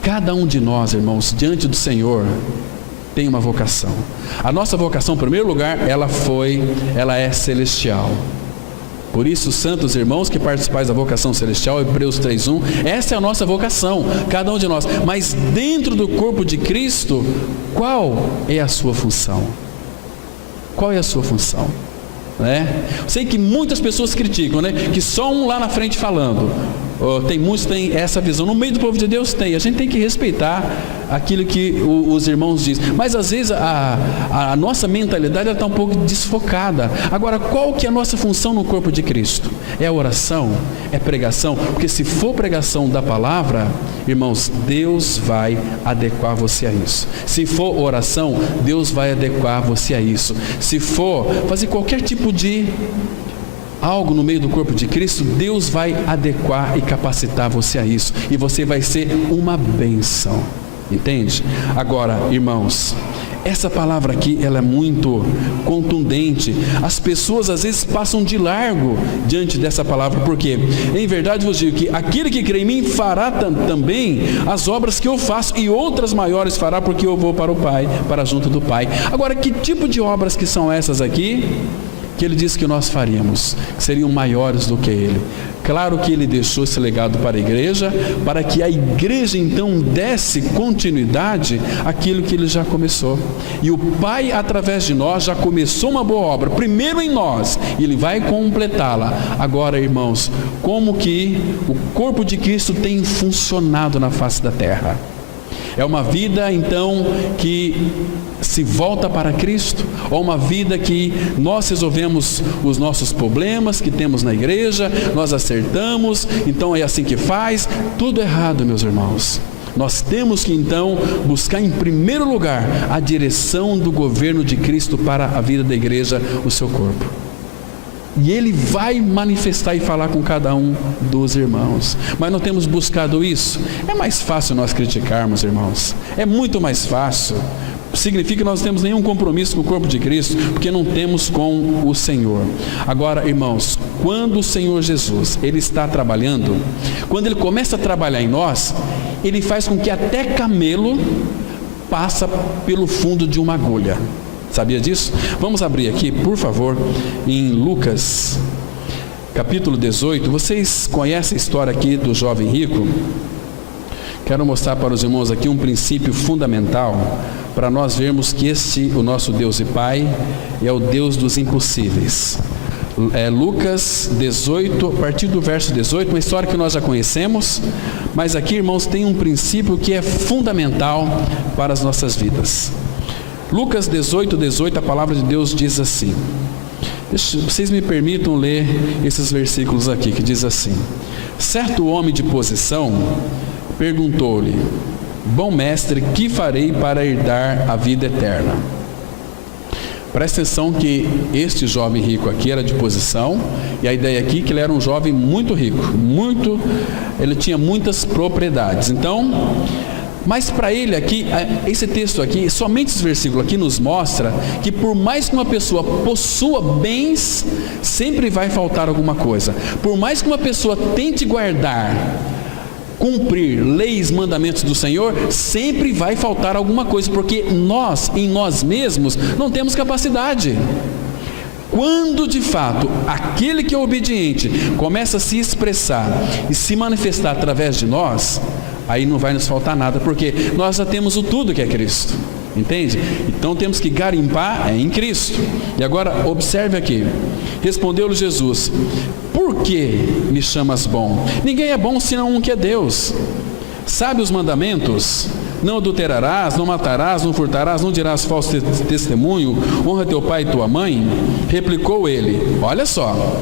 cada um de nós, irmãos, diante do Senhor, tem uma vocação. A nossa vocação, em primeiro lugar, ela é celestial. Por isso, santos irmãos que participais da vocação celestial, Hebreus 3:1, essa é a nossa vocação, cada um de nós. Mas dentro do corpo de Cristo, qual é a sua função? Qual é a sua função? Sei que muitas pessoas criticam, que só um lá na frente falando. Tem muitos que têm essa visão. No meio do povo de Deus tem. A gente tem que respeitar aquilo que os irmãos dizem. Mas às vezes a nossa mentalidade está um pouco desfocada. Agora, qual que é a nossa função no corpo de Cristo? É a oração? É pregação? Porque se for pregação da palavra, irmãos, Deus vai adequar você a isso. Se for oração, Deus vai adequar você a isso. Se for fazer qualquer tipo de algo no meio do corpo de Cristo, Deus vai adequar e capacitar você a isso, e você vai ser uma bênção, entende? Agora, irmãos, essa palavra aqui, ela é muito contundente. As pessoas às vezes passam de largo diante dessa palavra, porque em verdade vos digo que aquele que crê em mim fará também as obras que eu faço, e outras maiores fará, porque eu vou para o Pai, para junto do Pai. Agora, que tipo de obras que são essas aqui? Que ele disse que nós faríamos, que seriam maiores do que ele. Claro que ele deixou esse legado para a igreja, para que a igreja então desse continuidade àquilo que ele já começou. E o Pai, através de nós, já começou uma boa obra, primeiro em nós, e ele vai completá-la. Agora, irmãos, como que o corpo de Cristo tem funcionado na face da terra? É uma vida então que se volta para Cristo, ou uma vida que nós resolvemos os nossos problemas que temos na igreja, nós acertamos, então é assim que faz? Tudo errado, meus irmãos. Nós temos que então buscar em primeiro lugar a direção do governo de Cristo para a vida da igreja, o seu corpo. E Ele vai manifestar e falar com cada um dos irmãos. Mas não temos buscado isso. É mais fácil nós criticarmos, irmãos. É muito mais fácil. significa que nós não temos nenhum compromisso com o corpo de Cristo, porque não temos com o Senhor. Agora, irmãos, quando o Senhor Jesus, Ele está trabalhando, quando Ele começa a trabalhar em nós, Ele faz com que até camelo passa pelo fundo de uma agulha. Sabia disso? Vamos abrir aqui, por favor, em Lucas, capítulo 18. Vocês conhecem a história aqui do jovem rico? Quero mostrar para os irmãos aqui um princípio fundamental para nós vermos que o nosso Deus e Pai, é o Deus dos impossíveis. Lucas 18, a partir do verso 18, uma história que nós já conhecemos, mas aqui, irmãos, tem um princípio que é fundamental para as nossas vidas. Lucas 18, a palavra de Deus diz assim, vocês me permitam ler esses versículos aqui, que diz assim: certo homem de posição perguntou-lhe: bom mestre, que farei para herdar a vida eterna? Presta atenção que este jovem rico aqui era de posição, e a ideia aqui é que ele era um jovem muito rico, ele tinha muitas propriedades. Então, mas para ele aqui, esse texto aqui, somente esse versículo aqui nos mostra que por mais que uma pessoa possua bens, sempre vai faltar alguma coisa. Por mais que uma pessoa tente guardar, cumprir leis, mandamentos do Senhor, sempre vai faltar alguma coisa, porque nós, em nós mesmos, não temos capacidade. Quando de fato aquele que é obediente começa a se expressar e se manifestar através de nós, aí não vai nos faltar nada, porque nós já temos o tudo que é Cristo, entende? Então temos que garimpar em Cristo. E agora observe aqui, respondeu-lhe Jesus: por que me chamas bom? Ninguém é bom senão um que é Deus. Sabe os mandamentos? Não adulterarás, não matarás, não furtarás, não dirás falso testemunho, honra teu pai e tua mãe. Replicou ele: olha só,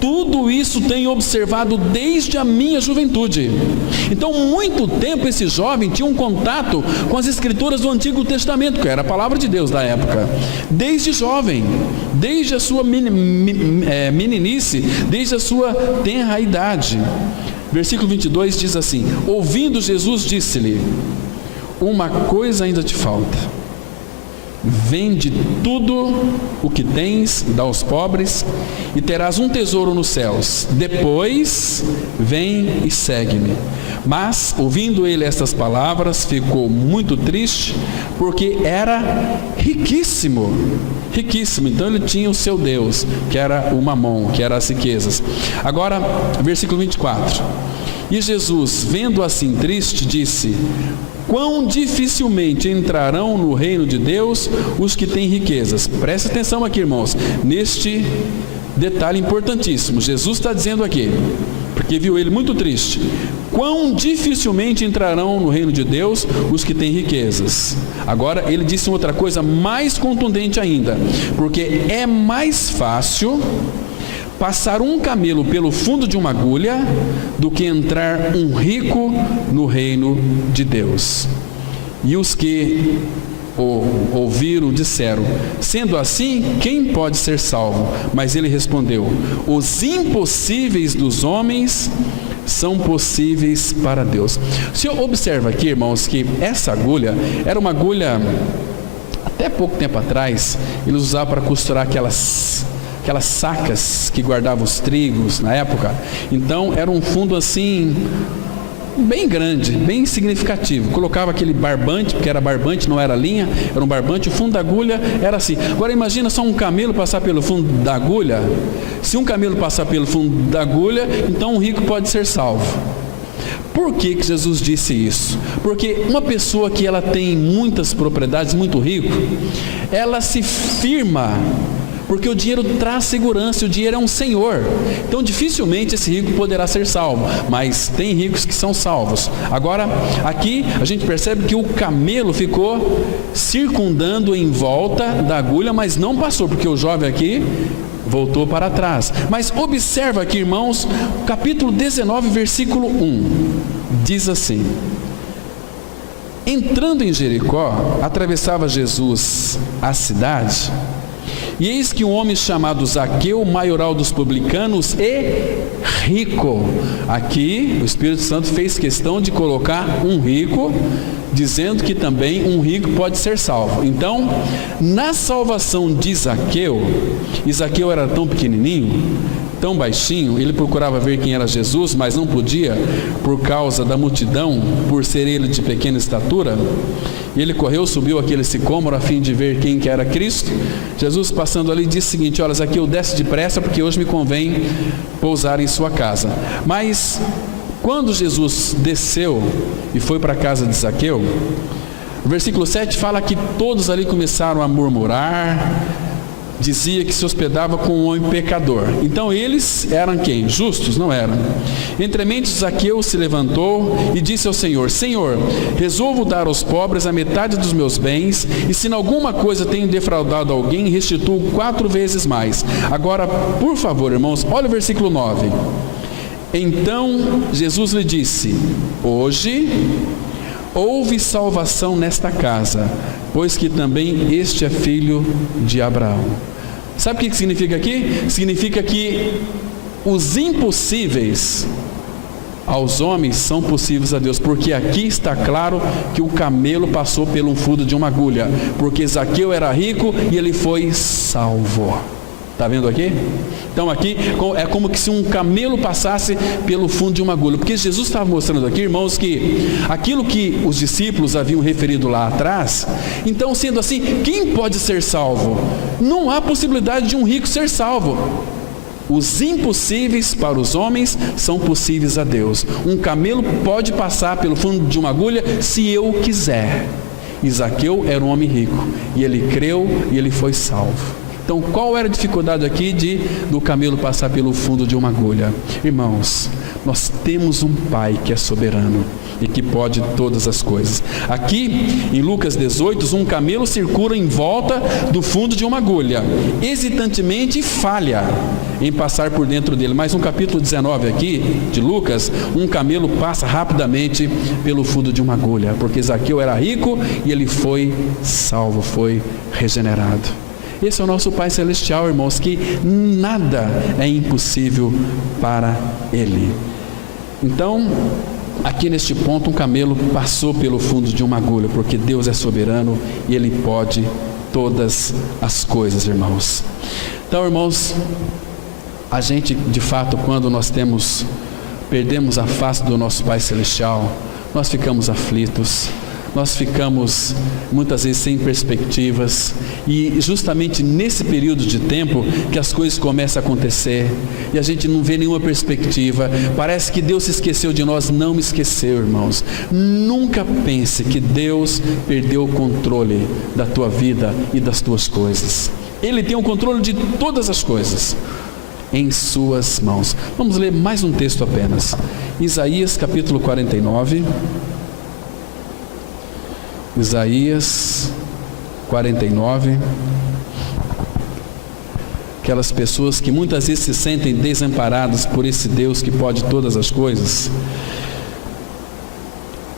tudo isso tenho observado desde a minha juventude. Então, muito tempo esse jovem tinha um contato com as escrituras do Antigo Testamento, que era a palavra de Deus da época. Desde jovem, desde a sua meninice, desde a sua tenra idade. Versículo 22 diz assim: ouvindo Jesus, disse-lhe: uma coisa ainda te falta. Vende tudo o que tens, dá aos pobres, e terás um tesouro nos céus. Depois, vem e segue-me. Mas, ouvindo ele estas palavras, ficou muito triste, porque era riquíssimo. Riquíssimo. Então ele tinha o seu Deus, que era o mamon, que eram as riquezas. Agora, versículo 24. E Jesus, vendo assim triste, disse: quão dificilmente entrarão no reino de Deus os que têm riquezas. Presta atenção aqui, irmãos, neste detalhe importantíssimo. Jesus está dizendo aqui, porque viu ele muito triste: quão dificilmente entrarão no reino de Deus os que têm riquezas. Agora ele disse outra coisa mais contundente ainda: porque é mais fácil passar um camelo pelo fundo de uma agulha do que entrar um rico no reino de Deus. E os que ouviram disseram: sendo assim, quem pode ser salvo? Mas ele respondeu: os impossíveis dos homens são possíveis para Deus. O senhor observa aqui, irmãos, que essa agulha era uma agulha, até pouco tempo atrás, eles usavam para costurar aquelas sacas que guardavam os trigos na época. Então era um fundo assim, bem grande, bem significativo. Colocava aquele barbante, porque era barbante, não era linha, era um barbante. O fundo da agulha era assim. Agora imagina só um camelo passar pelo fundo da agulha. Se um camelo passar pelo fundo da agulha, então um rico pode ser salvo. Por que Jesus disse isso? Porque uma pessoa que ela tem muitas propriedades, muito rico, ela se firma, porque o dinheiro traz segurança, o dinheiro é um senhor. Então dificilmente esse rico poderá ser salvo, mas tem ricos que são salvos. Agora, aqui a gente percebe que o camelo ficou circundando em volta da agulha, mas não passou, porque o jovem aqui voltou para trás. Mas observa aqui, irmãos, capítulo 19, versículo 1, diz assim: entrando em Jericó, atravessava Jesus a cidade, e eis que um homem chamado Zaqueu, maioral dos publicanos e rico. Aqui o Espírito Santo fez questão de colocar um rico dizendo que também um rico pode ser salvo. Então, na salvação de Zaqueu, e Zaqueu era tão pequenininho, tão baixinho, ele procurava ver quem era Jesus, mas não podia por causa da multidão, por ser ele de pequena estatura. Ele correu, subiu aquele sicômoro a fim de ver quem que era Cristo. Jesus, passando ali, disse o seguinte: olha, Zaqueu, desce depressa, porque hoje me convém pousar em sua casa. Mas quando Jesus desceu e foi para a casa de Zaqueu, o versículo 7 fala que todos ali começaram a murmurar. Dizia que se hospedava com um homem pecador. Então eles eram quem? Justos? Não eram. Entremente Zaqueu se levantou e disse ao Senhor: Senhor, resolvo dar aos pobres a metade dos meus bens, e se em alguma coisa tenho defraudado alguém, restituo 4 vezes mais. Agora, por favor, irmãos, olha o versículo 9. Então Jesus lhe disse: hoje houve salvação nesta casa, pois que também este é filho de Abraão. Sabe o que significa aqui? Significa que os impossíveis aos homens são possíveis a Deus, porque aqui está claro que o camelo passou pelo fundo de uma agulha, porque Zaqueu era rico e ele foi salvo. Está vendo aqui? Então aqui é como que se um camelo passasse pelo fundo de uma agulha, porque Jesus estava mostrando aqui, irmãos, que aquilo que os discípulos haviam referido lá atrás, então sendo assim, quem pode ser salvo? Não há possibilidade de um rico ser salvo. Os impossíveis para os homens são possíveis a Deus. Um camelo pode passar pelo fundo de uma agulha se eu quiser. E Zaqueu era um homem rico, e ele creu e ele foi salvo. Então, qual era a dificuldade aqui do camelo passar pelo fundo de uma agulha? Irmãos, nós temos um Pai que é soberano e que pode todas as coisas. Aqui, em Lucas 18, um camelo circula em volta do fundo de uma agulha, hesitantemente falha em passar por dentro dele. Mas no capítulo 19 aqui, de Lucas, um camelo passa rapidamente pelo fundo de uma agulha, porque Zaqueu era rico e ele foi salvo, foi regenerado. Esse é o nosso Pai Celestial, irmãos, que nada é impossível para Ele. Então, aqui neste ponto, um camelo passou pelo fundo de uma agulha, porque Deus é soberano e Ele pode todas as coisas, irmãos. Então, irmãos, a gente, de fato, quando nós perdemos a face do nosso Pai Celestial, nós ficamos aflitos. Nós ficamos muitas vezes sem perspectivas, e justamente nesse período de tempo que as coisas começam a acontecer e a gente não vê nenhuma perspectiva, parece que Deus se esqueceu de nós. Não me esqueceu, irmãos. Nunca pense que Deus perdeu o controle da tua vida e das tuas coisas. Ele tem o controle de todas as coisas em suas mãos. Vamos ler mais um texto apenas. Isaías capítulo 49. Isaías 49, aquelas pessoas que muitas vezes se sentem desamparadas por esse Deus que pode todas as coisas.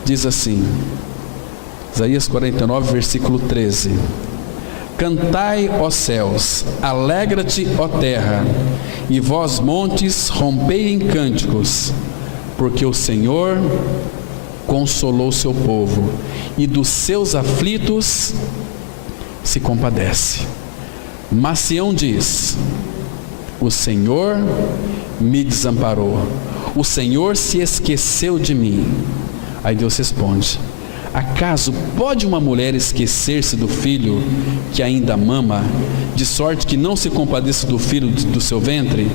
Diz assim, Isaías 49, versículo 13: Cantai, ó céus, alegra-te, ó terra, e vós montes, rompei em cânticos, porque o Senhor consolou seu povo, e dos seus aflitos se compadece. Mas Sião diz: o Senhor me desamparou, o Senhor se esqueceu de mim. Aí Deus responde: acaso pode uma mulher esquecer-se do filho que ainda mama, de sorte que não se compadeça do filho do seu ventre?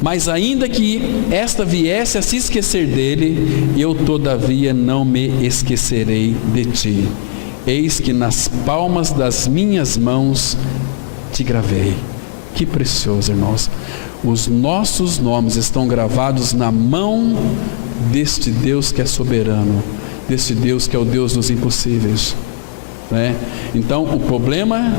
Mas ainda que esta viesse a se esquecer dele, eu todavia não me esquecerei de ti. Eis que nas palmas das minhas mãos te gravei. Que precioso, irmãos. Os nossos nomes estão gravados na mão deste Deus que é soberano, desse Deus que é o Deus dos impossíveis, né? Então o problema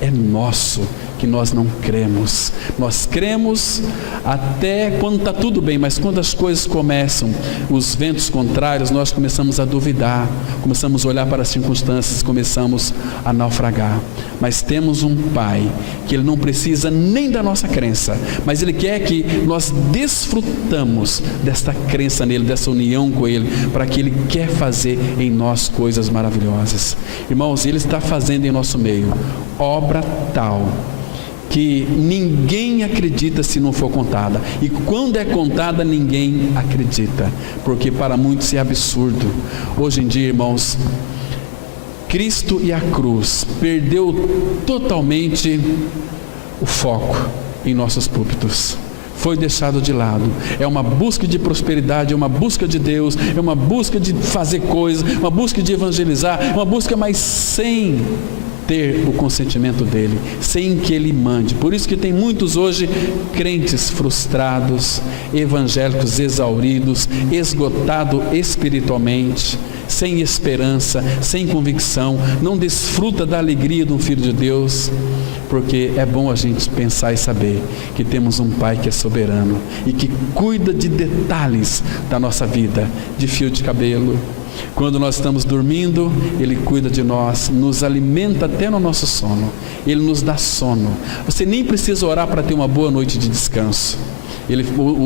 é nosso, que nós não cremos. Nós cremos até quando está tudo bem, mas quando as coisas começam, os ventos contrários, nós começamos a duvidar, começamos a olhar para as circunstâncias, começamos a naufragar. Mas temos um Pai que Ele não precisa nem da nossa crença, mas Ele quer que nós desfrutamos desta crença nele, dessa união com Ele, para que Ele quer fazer em nós coisas maravilhosas. Irmãos, Ele está fazendo em nosso meio obra tal que ninguém acredita se não for contada, e quando é contada ninguém acredita, porque para muitos é absurdo. Hoje em dia, irmãos, Cristo e a cruz perdeu totalmente o foco em nossos púlpitos. Foi deixado de lado. É uma busca de prosperidade, é uma busca de Deus, é uma busca de fazer coisas, uma busca de evangelizar, uma busca, mas sem ter o consentimento dele, sem que ele mande. Por isso que tem muitos hoje crentes frustrados, evangélicos exauridos, esgotados espiritualmente, sem esperança, sem convicção, não desfruta da alegria de um filho de Deus, porque é bom a gente pensar e saber que temos um Pai que é soberano e que cuida de detalhes da nossa vida, de fio de cabelo. Quando nós estamos dormindo, Ele cuida de nós, nos alimenta até no nosso sono, Ele nos dá sono. Você nem precisa orar para ter uma boa noite de descanso.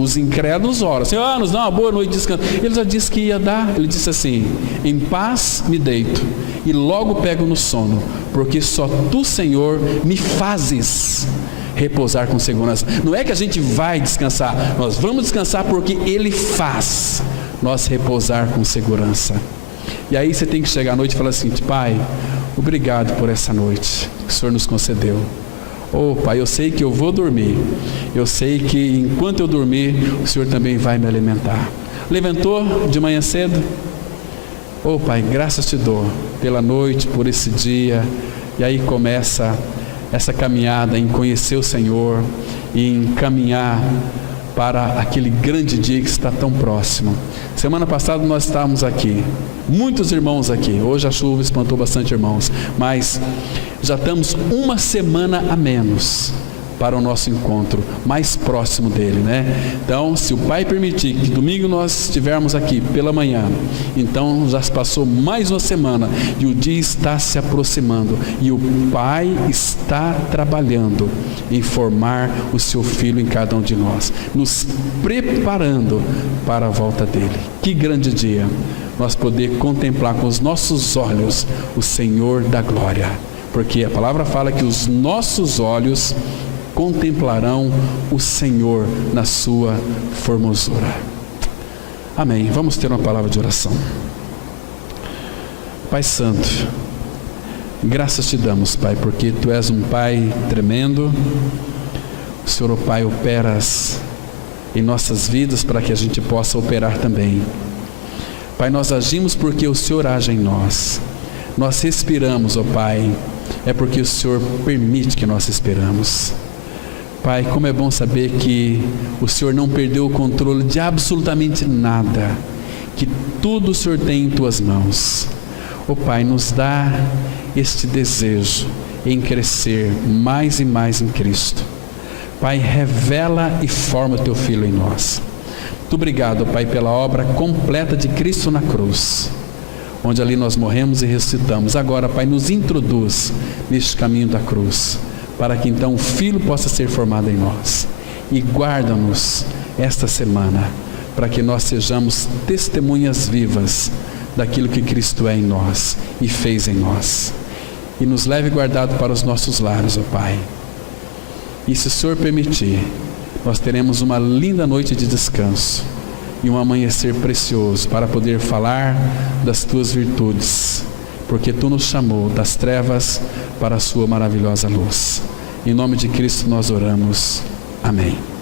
Os incrédulos oram, Senhor, nos dá uma boa noite de descanso. Ele já disse que ia dar. Ele disse assim: em paz me deito e logo pego no sono, porque só Tu, Senhor, me fazes repousar com segurança. Não é que a gente vai descansar, nós vamos descansar porque Ele faz nós repousar com segurança. E aí você tem que chegar à noite e falar assim: Pai, obrigado por essa noite que o Senhor nos concedeu. Oh Pai, eu sei que eu vou dormir, eu sei que enquanto eu dormir, o Senhor também vai me alimentar. Levantou de manhã cedo? Oh Pai, graças te dou pela noite, por esse dia. E aí começa essa caminhada em conhecer o Senhor e em caminhar para aquele grande dia que está tão próximo. Semana passada nós estávamos aqui, muitos irmãos aqui. Hoje a chuva espantou bastante irmãos, mas já estamos uma semana a menos para o nosso encontro mais próximo dele, né? Então, se o Pai permitir que domingo nós estivermos aqui pela manhã, então já se passou mais uma semana e o dia está se aproximando e o Pai está trabalhando em formar o seu Filho em cada um de nós, nos preparando para a volta dele. Que grande dia nós poder contemplar com os nossos olhos o Senhor da glória, porque a palavra fala que os nossos olhos contemplarão o Senhor na sua formosura. Amém. Vamos ter uma palavra de oração. Pai Santo, graças te damos, Pai, porque Tu és um Pai tremendo. O Senhor, oh Pai, operas em nossas vidas para que a gente possa operar também. Pai, nós agimos porque o Senhor age em nós. Nós respiramos, ó Pai, é porque o Senhor permite que nós respiramos. Pai, como é bom saber que o Senhor não perdeu o controle de absolutamente nada, que tudo o Senhor tem em Tuas mãos. Ó Pai, nos dá este desejo em crescer mais e mais em Cristo. Pai, revela e forma Teu Filho em nós. Muito obrigado, Pai, pela obra completa de Cristo na cruz, onde ali nós morremos e ressuscitamos. Agora, Pai, nos introduz neste caminho da cruz, para que então o Filho possa ser formado em nós. E guarda-nos esta semana, para que nós sejamos testemunhas vivas daquilo que Cristo é em nós e fez em nós. E nos leve guardado para os nossos lares, ó Pai. E se o Senhor permitir, nós teremos uma linda noite de descanso e um amanhecer precioso para poder falar das Tuas virtudes, porque Tu nos chamou das trevas para a Sua maravilhosa luz. Em nome de Cristo nós oramos. Amém.